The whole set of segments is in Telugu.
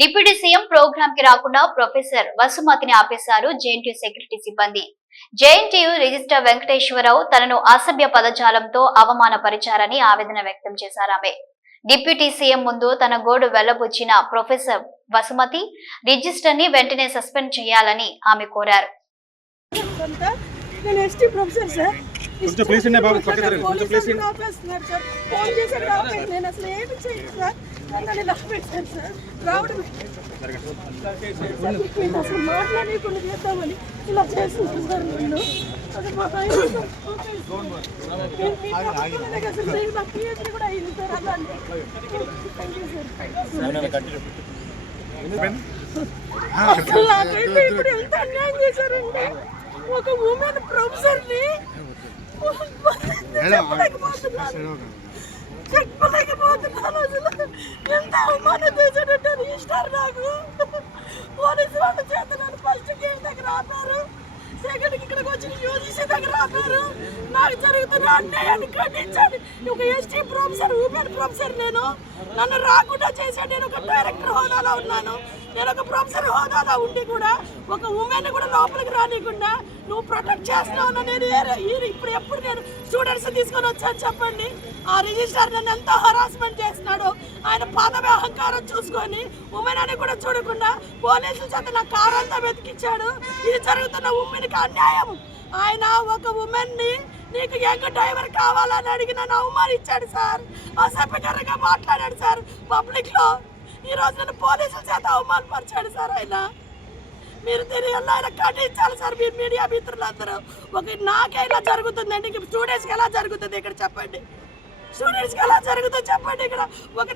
డిప్యూటీ సీఎం ప్రోగ్రామ్ కి రాకుండా ప్రొఫెసర్ వసుమతిని ఆపేశారు జేఎన్టీయూ సెక్యూరిటీ సిబ్బంది. జేఎన్టీయూ రిజిస్టర్ వెంకటేశ్వరరావు తనను అసభ్య పదజాలంతో అవమానపరిచారని ఆవేదన వ్యక్తం చేశారామె. డిప్యూటీ సీఎం ముందు తన గోడు వెళ్లబుచ్చిన ప్రొఫెసర్ వసుమతి రిజిస్టర్ ని వెంటనే సస్పెండ్ చేయాలని ఆమె కోరారు. ఒక ఉమెన్ ప్రొఫెసర్ ని చెప్పలేకపోతున్నాను. అసలు ఎంత అవమానం చేశాడంటే రిజిస్టర్ నాకు పోలీసు వాళ్ళ చేత నన్ను ఫస్ట్ గేట్ దగ్గర ఆపారు, సెకండ్ ఇక్కడికి వచ్చిన యూజీసీ దగ్గర ఆపారు. నాకు జరుగుతున్న అన్యాయాన్ని ఖండించాలి. ఒక ఎస్టీ ప్రొఫెసర్, ఉమెన్ ప్రొఫెసర్, నన్ను రాకుండా చేశాడు. నేను ఒక డైరెక్టర్ హోదాలో ఉన్నాను, నేను ఒక ప్రొఫెసర్ హోదాలో ఉండి కూడా ఒక ఉమెన్ కూడా లోపలికి రానికుండా నువ్వు ప్రొటెక్ట్ చేస్తున్నావు. నేను ఎప్పుడు నేను స్టూడెంట్స్ తీసుకొని వచ్చాను చెప్పండి. ఆ రిజిస్టర్ నన్ను ఎంత హరాస్మెంట్ చేస్తున్నాడు. ఆయన పదవి అహంకారం చూసుకొని ఉమెన్ అని కూడా చూడకుండా పోలీసుల చేత నా కారంతా వెతికిచ్చాడు. ఇది జరుగుతున్న ఉమెన్కి అన్యాయం. ఆయన ఒక ఉమెన్ ని నీకు యంగ్ డ్రైవర్ కావాలని అడిగి నన్ను అవమానించాడు సార్. అసభ్యకరంగా మాట్లాడాడు సార్ పబ్లిక్ లో. ఈ రోజు నన్ను పోలీసుల చేత అవమానపరిచాడు సార్. మీరు దీన్ని ఎలా ఖండించాలి సార్. మీరు మీడియా మిత్రులందరూ నాకే ఇలా జరుగుతుందండి, స్టూడెంట్స్కి ఎలా జరుగుతుంది ఇక్కడ చెప్పండి. స్టూడెంట్స్కి ఎలా జరుగుతుందో చెప్పండి. ఇక్కడ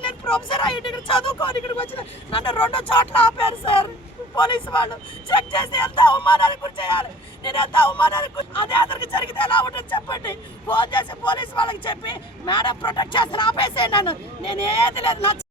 నేను ప్రొఫెసర్ అయ్యింది, ఇక్కడ చదువుకోని ఇక్కడికి వచ్చిన నన్ను 2 చోట్ల ఆపారు సార్ పోలీసు వాళ్ళు. చెక్ చేసి ఎంత అవమానానికి గురి చేయాలి, నేను ఎంత అవమానానికి అదే అతనికి జరిగితే ఎలా ఉంటుంది చెప్పండి. ఫోన్ చేసి పోలీసు వాళ్ళకి చెప్పి మేడం ప్రొటెక్ట్ చేస్తాను ఆపేసేయండి నన్ను. నేను ఏది లేదు